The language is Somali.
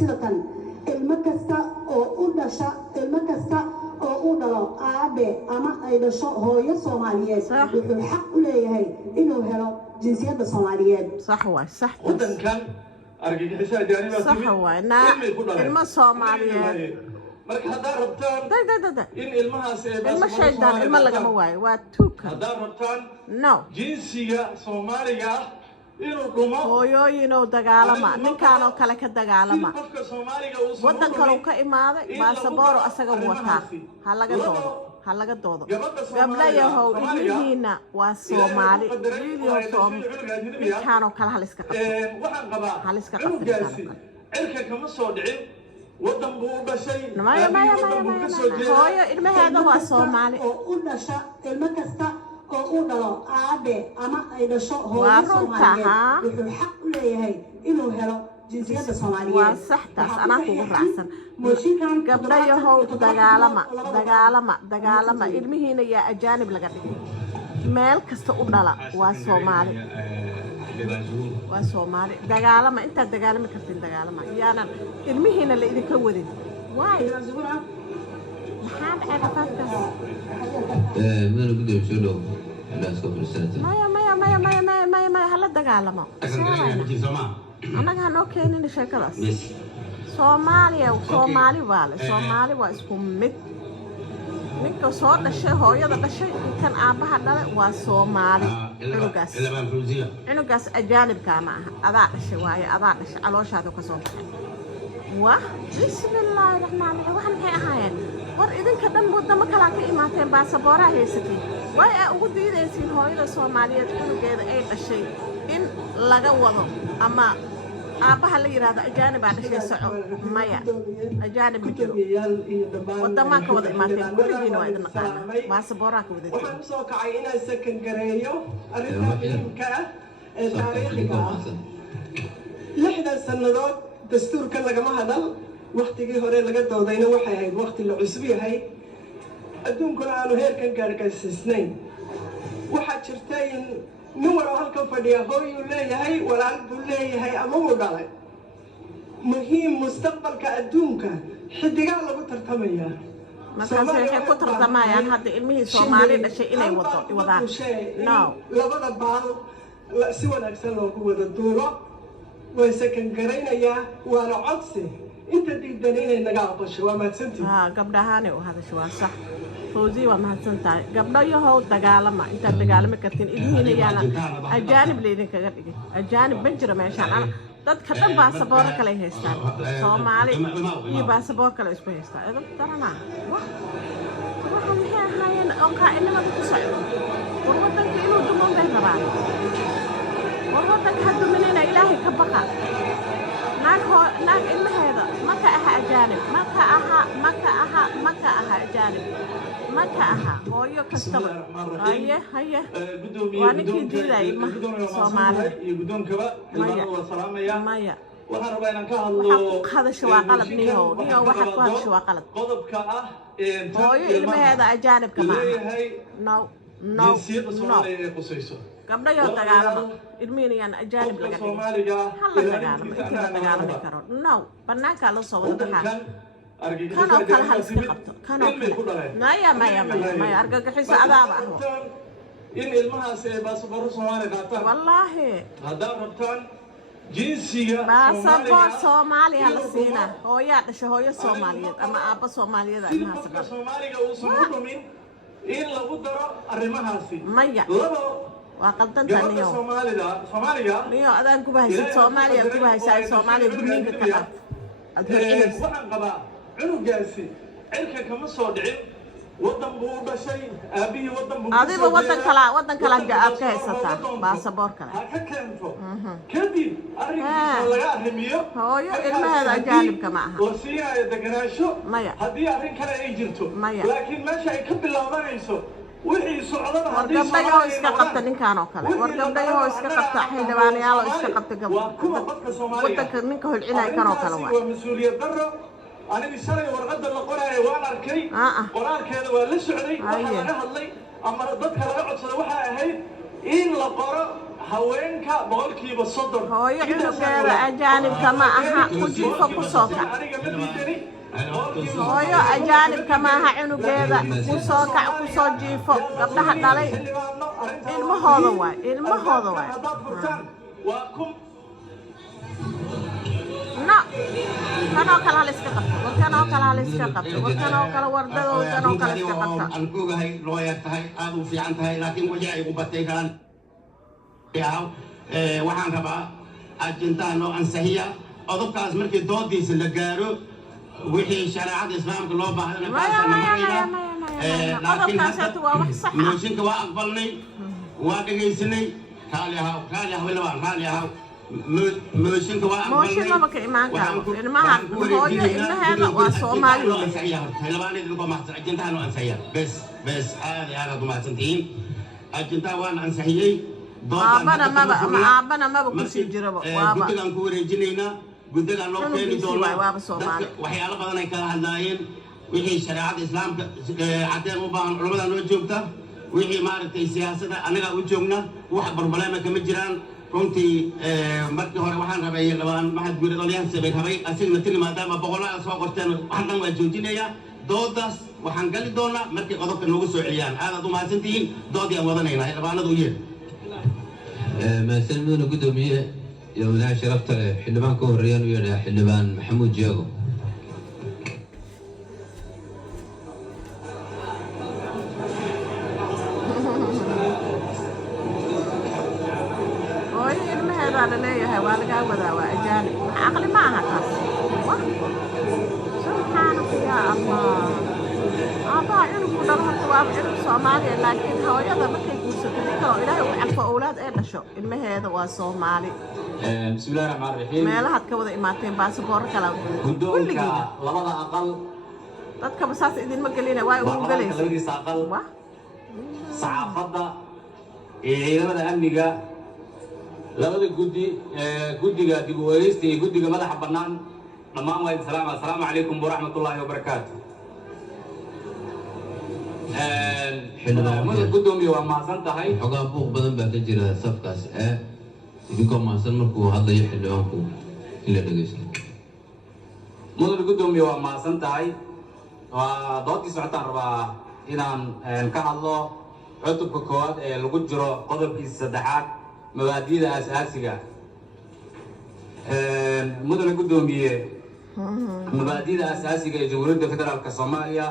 sidatan ilmo kasta oo u dhasha ilmo kasta oo u dhalo aabe ama ay dhasho hooyo Soomaaliyeed wuxuu xaq u leeyahay inuu helo jinsiyadda Soomaaliyeed صح واي صح wadankan argagixisada jaaniba صح واي نا ilmo Soomaaliyeed marka hadaa rabtaan da in ilmahaas ee ilmo shaydaan ilmo lagama waayo waa tuuka hadaa rabtaan no jinsiga Soomaaliga inuu dhumo hooyooyin oo dagaalama ninkaan oo kale ka dagaalama qofka Soomaaliga uu wadan kale uu ka imaaday baasaboor asaga wataa ha laga doodo gabdhayahow ilmihiina waa Soomaali ninkaan oo kale hal iska qabto cirka kama soo dhicin wadan buu u dhashay maya hooyo ilmaheeda waa Soomaali oo u dhasha ilmo kasta oo u dhalo aabe ama ay dhasho hooyo Soomaaliyeed wuxuu xaq u leeyahay inuu helo jinsiyadda Soomaaliyeed waa sax taas anaa kugu raacsan gabdhayahow dagaalama ilmihiina yaa ajaanib laga dhigay meel kasta u dhala waa Soomaali dagaalama intaad dagaalami kartiin dagaalama yaanan ilmihiina la idinka wadin waay maxaa dhacay qafaadkaas meel ugu dawsado maya hala dagaalamo annaga hanoo keenin sheekadaas Soomaali waa isku mid ninka soo dhashay hooyada dhashay kan aabaha dhalay waa Soomaali cunugaas ajaanibka ma aha adaa dhashay waaye adaa dhashay calooshaada ka soo baxay wah bismillaahi raxmaani raxiim waxaan maxay ahaayeen war idinka dhan wadamo kala ka imaateen baasaboorada haysatiin way ugu diidaysiin hooyada Soomaaliyeed cunugeeda ay dhashay in laga wado ama aabaha la yiraahdo ajaanib baa dhashay soco maya ajaanib ma jiro wadama ka wada imaateen kulligiina waa idin naqaana baasaboorada ka wadatiin waxaan soo kacay inaan sakan gareeyo arrinta muhiimka ah ee taariikhiga ah 6 sanadood dastuurka lagama hadal waqtigii hore laga doodayna waxay ahayd waqti la cusub yahay adduunkuna aanu heerkan gaargaarsiisnayn waxaa jirta in nin walo halkan fadhiya hooyuu leeyahay walaal buu leeyahay ama uu dhalay muhiim mustaqbalka adduunka xidigaa lagu tartamayaa markaas waxay ku tartamayaan hadda ilmihii Soomaali dhashay inay wadaan no labada baal si wanaagsan loogu wada duulo way sakan garaynayaa waana codsi inta diidan inay naga aqoonsho waa mahadsantihiin gabdhahaanay u hadasho waa sax fawzi waa mahadsantahay gabdhayahow dagaalama intaad dagaalami kartiin ilmihiina yaana ajaanib laydinkaga dhigay ajaanib ma jiro meeshaan dadka dhan baasabooro kale haystaan Soomaali iyo baasaboor kale isku haystaan idin daranaa waxaan maxay ahaayeen oo qaacinimada ku socdo war wadanka inuu duman bay rabaan war wadanka ha duminina ilaahay ka baqa naag ilmaheeda maka aha ajaanib maka aha ajaanib maka aha hooyo kastaba haye waa ninkii diiday ilmaha Soomaalida iyo gudoonkaba waa salaamaya maya waxaan rabaa inaan ka hadlo hadasho waa qalad niyo waxa ku hadasho waa qalad qodobka ah hooyo ilmaheeda ajaanibka ma no jinsiyadda Soomaaliya ee qusayso gabdhayo dagaalama ilmihiina yaan ajaanib laga dhigay hala dagaalamo inta dagaalami karo no banaanka la soo wada baxaa kanoo kale hal iska qabto kanoo kale maya argagixiso adaaba ah in ilmahaas ee baasaboor Soomaaliya qaataan wallaahi hadaa rabtaan jinsiga baasaboor Soomaaliya la siina hooyaa dhashay hooyo Soomaaliyeed ama aabba Soomaaliyeed ilmahaas qofka Soomaaliga uu soo dhumin in lagu daro arrimahaasi maya waa qaldanta niyo Soomaaliga niyo adaan ku bahaysid Soomaaliya ku bahaysaa Soomaaliya gudniinka ka dhaf waxaan qabaa cunugaasi cirka kama soo dhicin wadan buu u dhashay aabihii wadan buu adiba wadan kala aad ka haysataa baasaboor kale ha ka keento kadib arrinkiisa laga arrimiyo hooyo ilmaheeda ajaanibka ma aha la siinayo deganaansho haddii arrin kale ay jirto laakiin meesha ay ka bilaabanayso wixii socdana haddii gabdhayahow iska qabta ninkaan oo kale war gabdhayahow iska qabta xildhibaanayaal iska qabta wadanka ninka holcinaya kan oo kale waa mas-uuliyad darro aniga shalay warqadda la qoraayo waan arkay qoraalkeeda waa la socday waxaa laga hadlay ama dadka laga codsada waxaa ahayd in la qoro haweenka boqolkiiba 30 hooyo cunugeeda ajaanibka ma aha ku jiifo ku soo kac aniga ma diidani hooyo ajaanibka ma aha cunugeeda ku soo kac ku soo jiifo gabdhaha dhalay ilmahooda waay haddaad furtaan waa kum no kanoo kale hal iska qabto warkanoo kale hal iska qabto warkanoo kale wardadoodanoo kale iska qabta aan ogahay looyar tahay aad u fiican tahay laakiin wixii ay u batay karaan waxaan rabaa ajintaan oo ansaxiya qodobkaas markii doodiisa la gaaro wixii shareecada islaamka loo baahdana mooshinka waa aqbalnay waa dhegaysanay raali ahaw mooshinka waa mooshin maba ka imaan karo ilmaha hooyo ilmaheeda waa Soomaali ajintaan oo ansaxiya bes aad u mahadsantihiin ajintaan waan ansixiyey aabana maba ku sii jiraba waaba guddigaan ku wareejinaynaa guddigaan loo keeni doonaa waxyaalo badan ay kala hadlaayeen wixii shareecada islaamka cadeen u baahan culamada noo joogta wixii maaragtay siyaasadda annagaa u joogna wax barbaleema kama jiraan runtii markii hore waxaan rabay labaan maxad guuri dhaliyaan sabay rabay asigna tiri maadaama boqolaal soo qorteen waxaan dhan waa joojinayaa doodaas waxaan gali doonaa markay qodobka noogu soo celiyaan aadaad u mahadsantihiin doodii aan wadanaynaa xildhibaanada u yeer maasan mudana gudoomiye iyo madaxa sharafta leh xildhibaan ka horeeyaan u yeedhaa xildhibaan maxamuud jaago hooyo ilmaheedaa la leeyahay waa lagaa wadaa waa ajaanib caqli ma aha taas subxaanaka yaa allah aabbaha cunugku dhalo horta waa cunug Soomaaliya laakiin hooyada markay guursato ninka oo ilaahay u calfo awlaad ay dhasho ilmaheeda waa Soomaali bismillaahir rahmaanir rahiim meelahaad ka wada imaateen baasaboor kala guddoonka labada aqal dadka basaas idin ma gelina waa ugu galaysa labadiisa aqal saxaafadda ciidamada amniga labada guddiga dib u eegista iyo guddiga madaxa bannaan dhammaan waa assalaamu calaykum waraxmatullaahi wabarakaatu mudane gudoomiye waa mahadsan tahay xogaa buuq badan baa ka jira safkaas idinkoo mahadsan markuu hadlayo xildhibaanku in la dhegeysto mudane gudoomiye waa mahadsan tahay waa doodkii socotaan rabaa inaan ka hadlo cutubka koowaad ee lagu jiro qodobkiisa saddexaad mabaadi'da aasaasiga mudane gudoomiye mabaadi'da aasaasiga ee jamhuuriyadda federaalka Soomaaliya